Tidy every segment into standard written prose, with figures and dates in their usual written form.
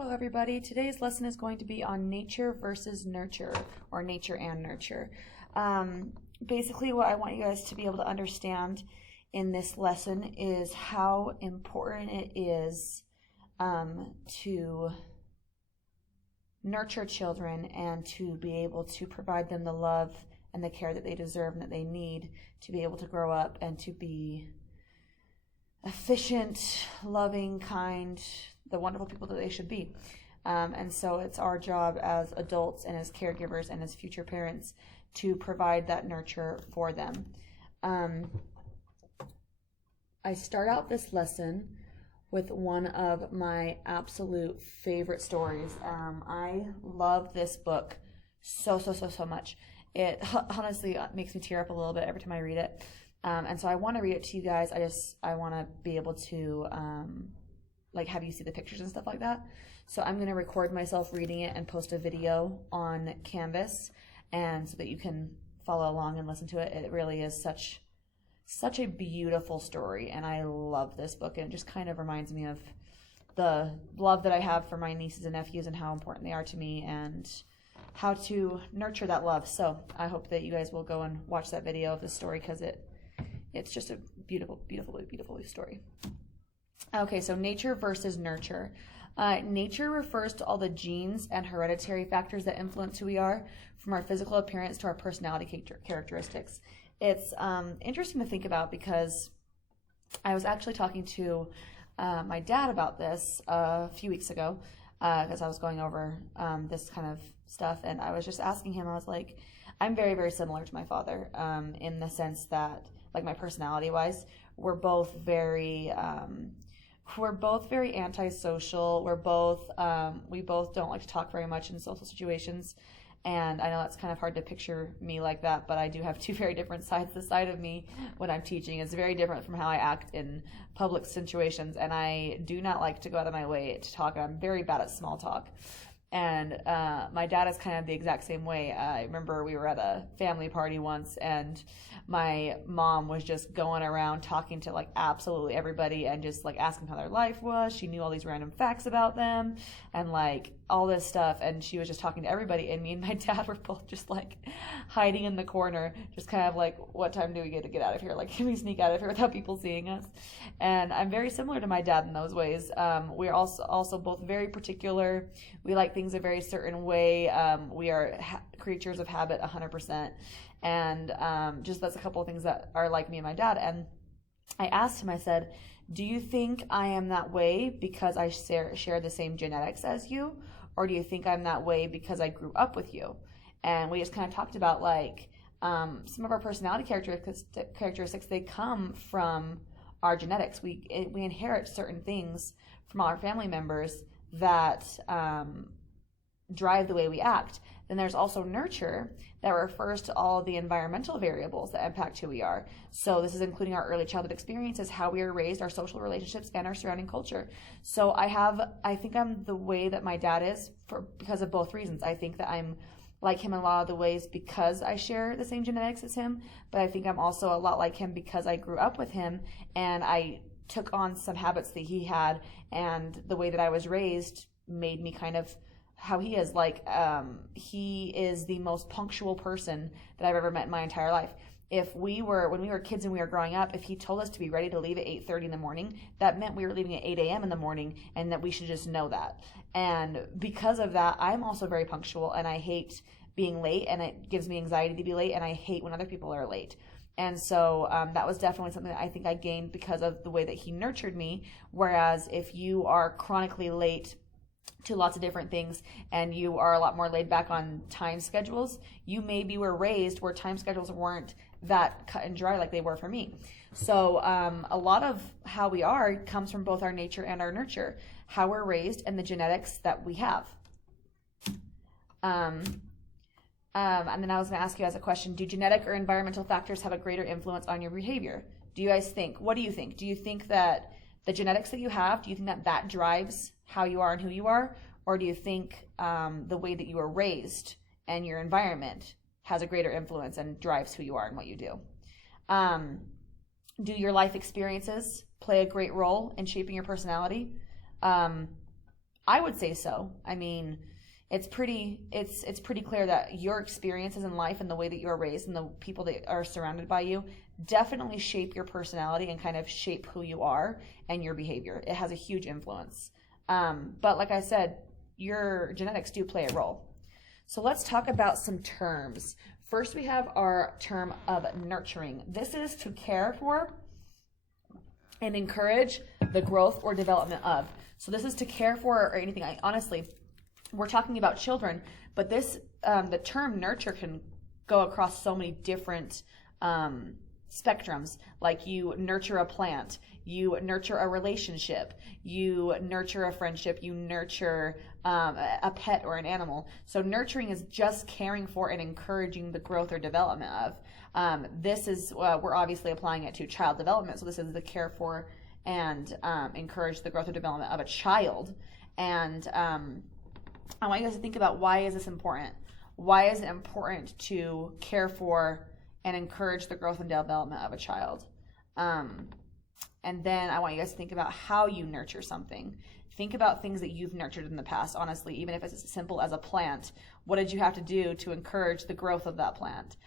Hello everybody. Today's lesson is going to be on nature versus nurture, or nature and nurture. Basically what I want you guys to be able to understand in this lesson is how important it is to nurture children and to be able to provide them the love and the care that they deserve and that they need to be able to grow up and to be efficient, loving, kind, the wonderful people that they should be. And so it's our job as adults and as caregivers and as future parents to provide that nurture for them. I start out this lesson with one of my absolute favorite stories. I love this book so much. It honestly makes me tear up a little bit every time I read it. And so I want to read it to you guys. I want to be able to have you see the pictures and stuff like that. So I'm going to record myself reading it and post a video on Canvas, and so that you can follow along and listen to it. It really is such a beautiful story, and I love this book. And it just kind of reminds me of the love that I have for my nieces and nephews and how important they are to me and how to nurture that love. So I hope that you guys will go and watch that video of this story, because it's just a beautiful story. Okay, so nature versus nurture. Nature refers to all the genes and hereditary factors that influence who we are, from our physical appearance to our personality characteristics. It's interesting to think about, because I was actually talking to my dad about this a few weeks ago, because I was going over this kind of stuff, and I was just asking him, I was like, I'm very similar to my father in the sense that, like, my personality-wise, we're both very antisocial. We both don't like to talk very much in social situations. And I know that's kind of hard to picture me like that, but I do have two very different sides. The side of me when I'm teaching is very different from how I act in public situations. And I do not like to go out of my way to talk. I'm very bad at small talk. And my dad is kind of the exact same way. I remember we were at a family party once, and my mom was just going around talking to like absolutely everybody and just like asking how their life was. She knew all these random facts about them and like all this stuff, and she was just talking to everybody, and me and my dad were both just like hiding in the corner, just kind of like, what time do we get to get out of here? Like, can we sneak out of here without people seeing us? And I'm very similar to my dad in those ways. We're also both very particular. We like things a very certain way. We are creatures of habit 100%. And just that's a couple of things that are like me and my dad. And I asked him, I said, do you think I am that way because I share the same genetics as you? Or do you think I'm that way because I grew up with you? And we just kind of talked about like some of our personality characteristics, they come from our genetics. We inherit certain things from our family members that drive the way we act. Then there's also nurture that refers to all of the environmental variables that impact who we are. So this is including our early childhood experiences, how we are raised, our social relationships, and our surrounding culture. So I think I'm the way that my dad is because of both reasons. I think that I'm like him in a lot of the ways because I share the same genetics as him, but I think I'm also a lot like him because I grew up with him and I took on some habits that he had, and the way that I was raised made me kind of how he is. Like, he is the most punctual person that I've ever met in my entire life. When we were kids and we were growing up, if he told us to be ready to leave at 8:30 in the morning, that meant we were leaving at 8 a.m. in the morning, and that we should just know that. And because of that, I'm also very punctual, and I hate being late, and it gives me anxiety to be late, and I hate when other people are late. And so that was definitely something that I think I gained because of the way that he nurtured me. Whereas if you are chronically late to lots of different things and you are a lot more laid back on time schedules, you maybe were raised where time schedules weren't that cut and dry like they were for me. So a lot of how we are comes from both our nature and our nurture, how we're raised and the genetics that we have. And then I was going to ask you as a question, do genetic or environmental factors have a greater influence on your behavior? Do you guys think? What do you think? Do you think that the genetics that you have, do you think that drives how you are and who you are? Or do you think the way that you were raised and your environment has a greater influence and drives who you are and what you do? Do your life experiences play a great role in shaping your personality? I would say so. I mean, it's pretty clear that your experiences in life and the way that you're raised and the people that are surrounded by you definitely shape your personality and kind of shape who you are and your behavior. It has a huge influence. But like I said, your genetics do play a role. So let's talk about some terms. First, we have our term of nurturing. This is to care for and encourage the growth or development of. So this is to care for or anything. Honestly, we're talking about children, but this the term nurture can go across so many different spectrums. Like you nurture a plant, you nurture a relationship, you nurture a friendship, you nurture a pet or an animal. So nurturing is just caring for and encouraging the growth or development of. This is, we're obviously applying it to child development. So this is the care for and encourage the growth or development of a child. And I want you guys to think about, why is this important? Why is it important to care for and encourage the growth and development of a child? And then I want you guys to think about how you nurture something. Think about things that you've nurtured in the past, honestly, even if it's as simple as a plant. What did you have to do to encourage the growth of that plant?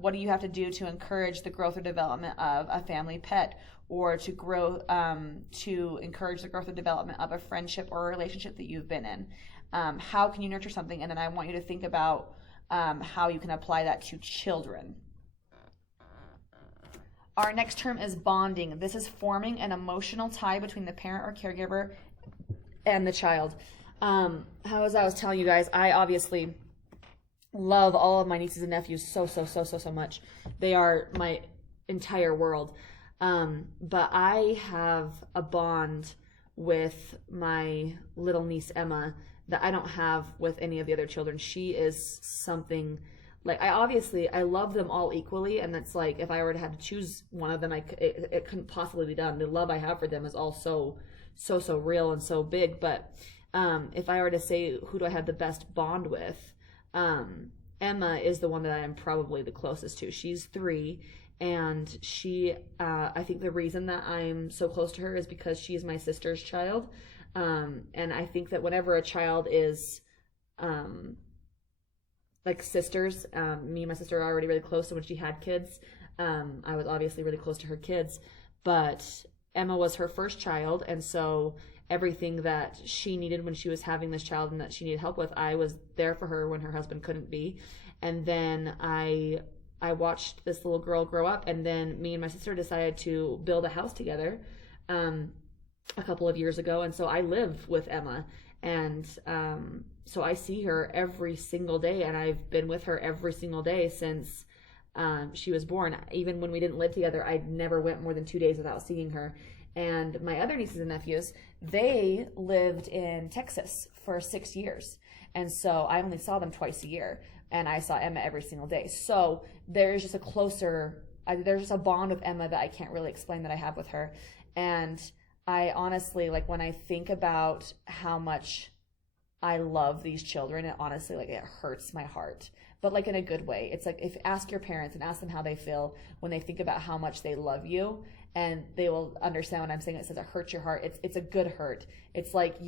What do you have to do to encourage the growth or development of a family pet, or to grow, to encourage the growth or development of a friendship or a relationship that you've been in? How can you nurture something? And then I want you to think about how you can apply that to children. Our next term is bonding. This is forming an emotional tie between the parent or caregiver and the child. As I was telling you guys, I obviously love all of my nieces and nephews so much. They are my entire world. But I have a bond with my little niece Emma that I don't have with any of the other children. She is something, like, I love them all equally, and that's like, if I were to have to choose one of them, it couldn't possibly be done. The love I have for them is all so real and so big. But if I were to say, who do I have the best bond with, Emma is the one that I am probably the closest to. She's 3, and she, I think the reason that I'm so close to her is because she is my sister's child. And I think that whenever a child is, like sisters, me and my sister are already really close. So when she had kids, I was obviously really close to her kids, but Emma was her first child. And so everything that she needed when she was having this child and that she needed help with, I was there for her when her husband couldn't be. And then I watched this little girl grow up, and then me and my sister decided to build a house together, a couple of years ago. And so I live with Emma, and so I see her every single day, and I've been with her every single day since she was born. Even when we didn't live together, I never went more than 2 days without seeing her. And my other nieces and nephews, they lived in Texas for 6 years, and so I only saw them twice a year, and I saw Emma every single day. So there's just there's just a bond with Emma that I can't really explain that I have with her. And I honestly, like, when I think about how much I love these children, it honestly, like, it hurts my heart, but like in a good way. It's like, ask your parents and ask them how they feel when they think about how much they love you, and they will understand what I'm saying. It says it hurts your heart. It's a good hurt. It's like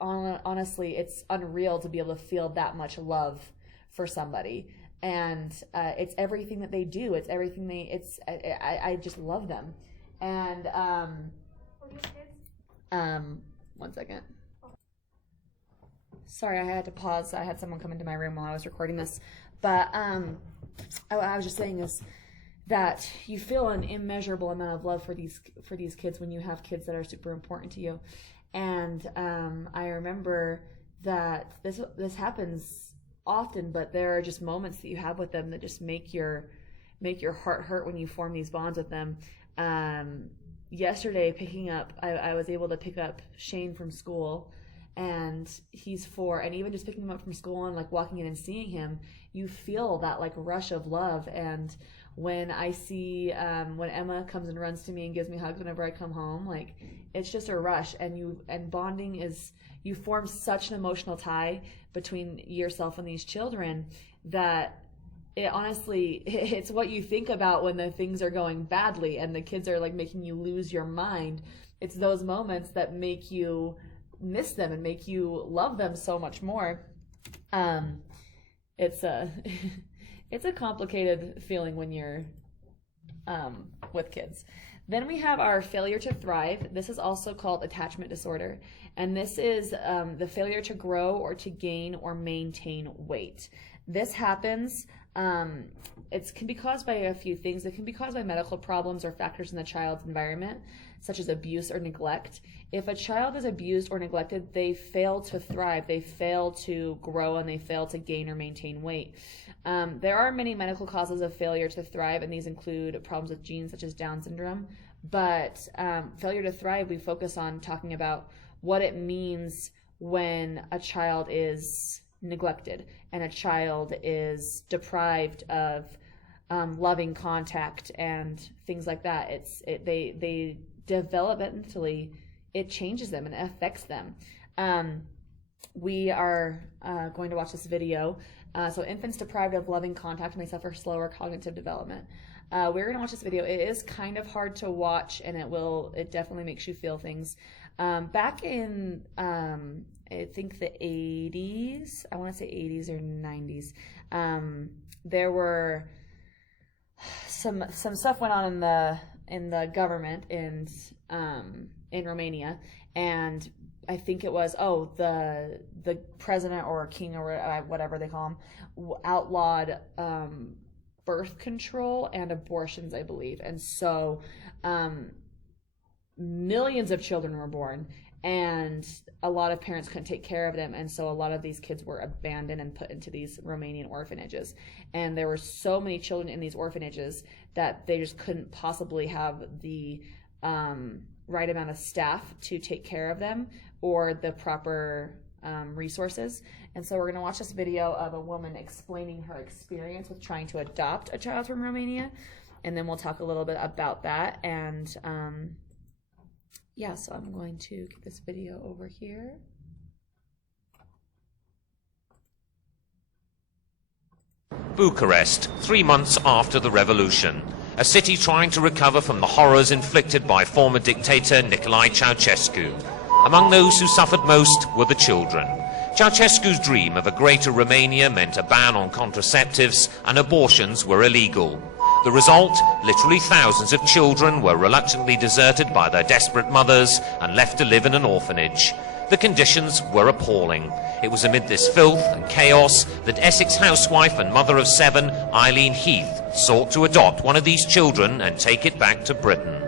honestly, it's unreal to be able to feel that much love for somebody. And it's everything that they do. It's everything I just love them. And one second. Sorry, I had to pause. I had someone come into my room while I was recording this. But I was just saying is that you feel an immeasurable amount of love for these kids when you have kids that are super important to you. And I remember that this happens often, but there are just moments that you have with them that just make your heart hurt when you form these bonds with them. Yesterday, I was able to pick up Shane from school, and he's 4, and even just picking him up from school and like walking in and seeing him, you feel that like rush of love. And when I see when Emma comes and runs to me and gives me hugs whenever I come home, like, it's just a rush. And bonding is, you form such an emotional tie between yourself and these children that it honestly, it's what you think about when the things are going badly and the kids are like making you lose your mind. It's those moments that make you miss them and make you love them so much more. It's a it's a complicated feeling when you're with kids. Then we have our failure to thrive. This is also called attachment disorder, and this is the failure to grow or to gain or maintain weight. This happens, it can be caused by a few things. It can be caused by medical problems or factors in the child's environment, such as abuse or neglect. If a child is abused or neglected, they fail to thrive, they fail to grow, and they fail to gain or maintain weight. There are many medical causes of failure to thrive, and these include problems with genes such as Down syndrome. But failure to thrive, we focus on talking about what it means when a child is neglected and a child is deprived of loving contact and things like that. They developmentally, it changes them and it affects them. We are going to watch this video. So infants deprived of loving contact may suffer slower cognitive development. We're going to watch this video. It is kind of hard to watch, and it definitely makes you feel things. Back in, I think the 80s, I want to say 80s or 90s, there were some stuff went on in the government in Romania, and I think it was the president or king or whatever they call him outlawed birth control and abortions, I believe, and so millions of children were born, and a lot of parents couldn't take care of them, and so a lot of these kids were abandoned and put into these Romanian orphanages. And there were so many children in these orphanages that they just couldn't possibly have the right amount of staff to take care of them or the proper resources. And so we're going to watch this video of a woman explaining her experience with trying to adopt a child from Romania, and then we'll talk a little bit about that. And yeah, so I'm going to get this video over here. Bucharest, 3 months after the revolution. A city trying to recover from the horrors inflicted by former dictator Nicolae Ceausescu. Among those who suffered most were the children. Ceausescu's dream of a greater Romania meant a ban on contraceptives, and abortions were illegal. The result, literally thousands of children were reluctantly deserted by their desperate mothers and left to live in an orphanage. The conditions were appalling. It was amid this filth and chaos that Essex housewife and mother of 7, Eileen Heath, sought to adopt one of these children and take it back to Britain.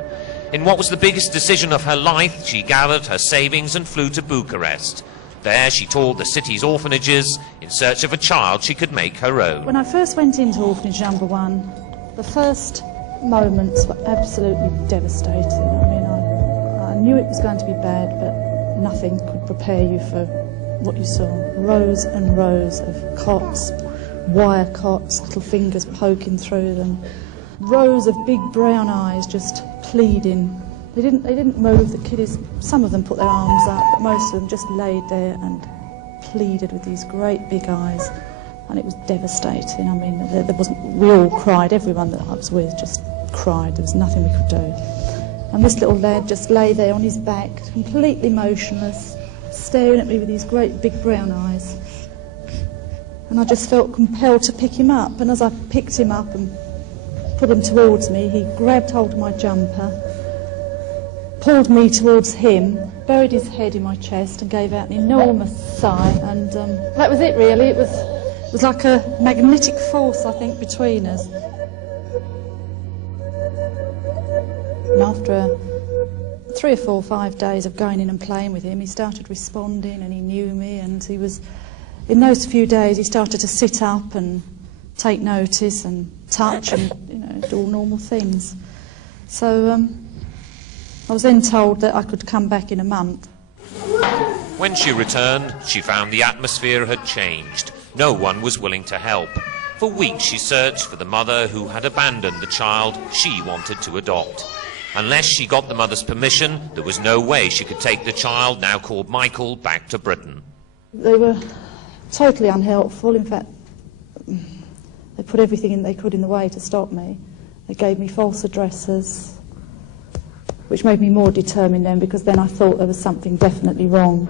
In what was the biggest decision of her life, she gathered her savings and flew to Bucharest. There she toured the city's orphanages in search of a child she could make her own. When I first went into orphanage number 1, the first moments were absolutely devastating. I mean, I knew it was going to be bad, but nothing could prepare you for what you saw. Rows and rows of cots, wire cots, little fingers poking through them, rows of big brown eyes just pleading. They didn't move, the kiddies, some of them put their arms up, but most of them just laid there and pleaded with these great big eyes. And it was devastating. I mean, we all cried, everyone that I was with just cried. There was nothing we could do. And this little lad just lay there on his back, completely motionless, staring at me with these great big brown eyes. And I just felt compelled to pick him up. And as I picked him up and put him towards me, he grabbed hold of my jumper, pulled me towards him, buried his head in my chest and gave out an enormous sigh. And that was it, really. It was like a magnetic force, I think, between us. And after 3 or 4 or 5 days of going in and playing with him, he started responding and he knew me, and he was, in those few days, he started to sit up and take notice and touch and, do all normal things. So I was then told that I could come back in a month. When she returned, she found the atmosphere had changed. No one was willing to help. For weeks she searched for the mother who had abandoned the child she wanted to adopt. Unless she got the mother's permission, there was no way she could take the child, now called Michael, back to Britain. They were totally unhelpful. In fact, they put everything they could in the way to stop me. They gave me false addresses, which made me more determined then, because then I thought there was something definitely wrong.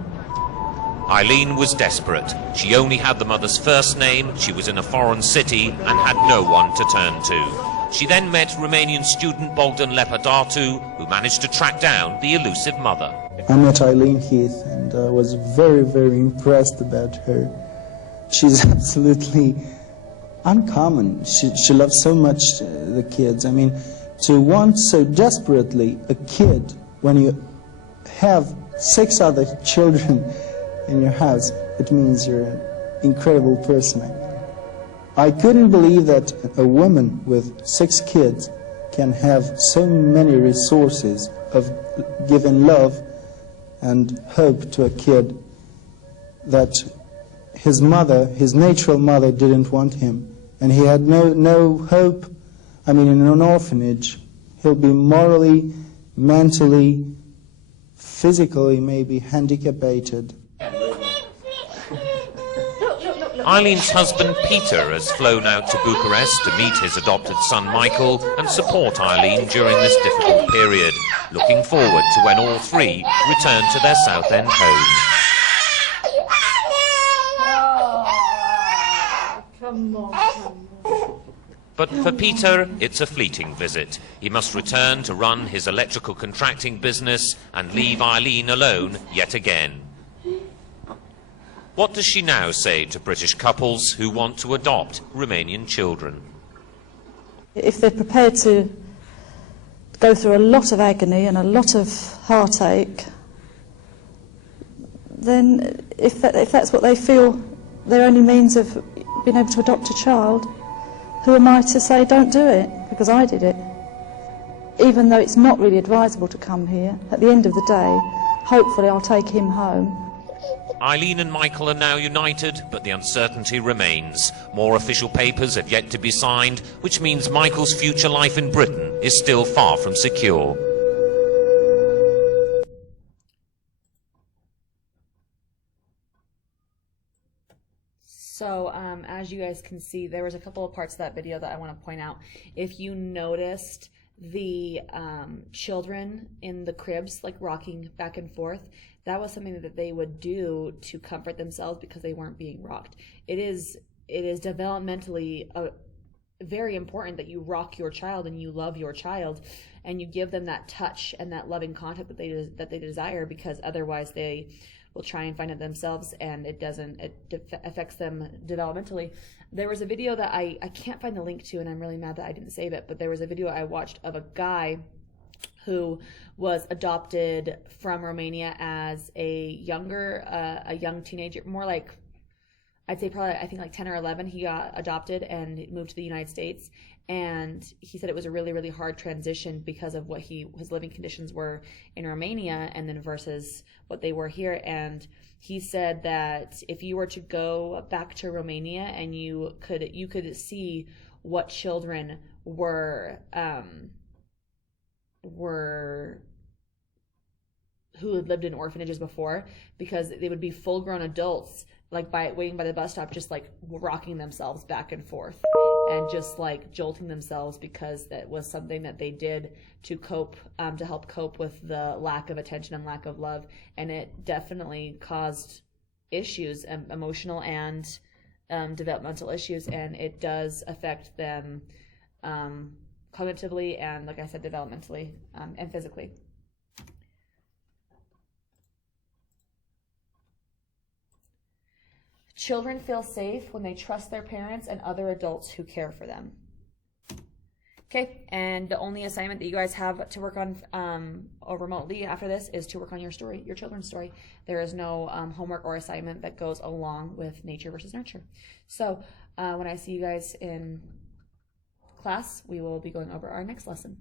Eileen was desperate. She only had the mother's first name, she was in a foreign city and had no one to turn to. She then met Romanian student Bogdan Lepădatu, who managed to track down the elusive mother. I met Eileen Heath and was very, very impressed about her. She's absolutely uncommon. She loves so much the kids. I mean, to want so desperately a kid when you have 6 other children in your house, it means you're an incredible person. I couldn't believe that a woman with 6 kids can have so many resources of giving love and hope to a kid that his mother, his natural mother, didn't want him. And he had no hope. I mean, in an orphanage, he'll be morally, mentally, physically maybe handicapped. Eileen's husband Peter has flown out to Bucharest to meet his adopted son Michael and support Eileen during this difficult period, looking forward to when all 3 return to their Southend home. But for Peter, it's a fleeting visit. He must return to run his electrical contracting business and leave Eileen alone yet again. What does she now say to British couples who want to adopt Romanian children? If they're prepared to go through a lot of agony and a lot of heartache, then if that's what they feel their only means of being able to adopt a child, who am I to say don't do it? Because I did it. Even though it's not really advisable to come here, at the end of the day, hopefully I'll take him home. Eileen and Michael are now united, but the uncertainty remains. More official papers have yet to be signed, which means Michael's future life in Britain is still far from secure. So, as you guys can see, there was a couple of parts of that video that I want to point out. If you noticed the children in the cribs, like rocking back and forth, that was something that they would do to comfort themselves because they weren't being rocked. It is developmentally very important that you rock your child and you love your child and you give them that touch and that loving contact that they desire, because otherwise they will try and find it themselves, and it affects them developmentally. There was a video that I can't find the link to, and I'm really mad that I didn't save it, but there was a video I watched of a guy who was adopted from Romania as a young teenager, more like, I'd say probably, I think like 10 or 11, he got adopted and moved to the United States. And he said it was a really, really hard transition because of what his living conditions were in Romania and then versus what they were here. And he said that if you were to go back to Romania and you could see what children were who had lived in orphanages before, because they would be full-grown adults, like waiting by the bus stop, just like rocking themselves back and forth and just like jolting themselves, because that was something that they did to cope, to help cope with the lack of attention and lack of love. And it definitely caused issues, emotional and developmental issues, and it does affect them cognitively and, like I said, developmentally and physically. Children feel safe when they trust their parents and other adults who care for them. Okay, and the only assignment that you guys have to work on or remotely after this is to work on your story, your children's story. There is no homework or assignment that goes along with nature versus nurture. So when I see you guys in class, we will be going over our next lesson.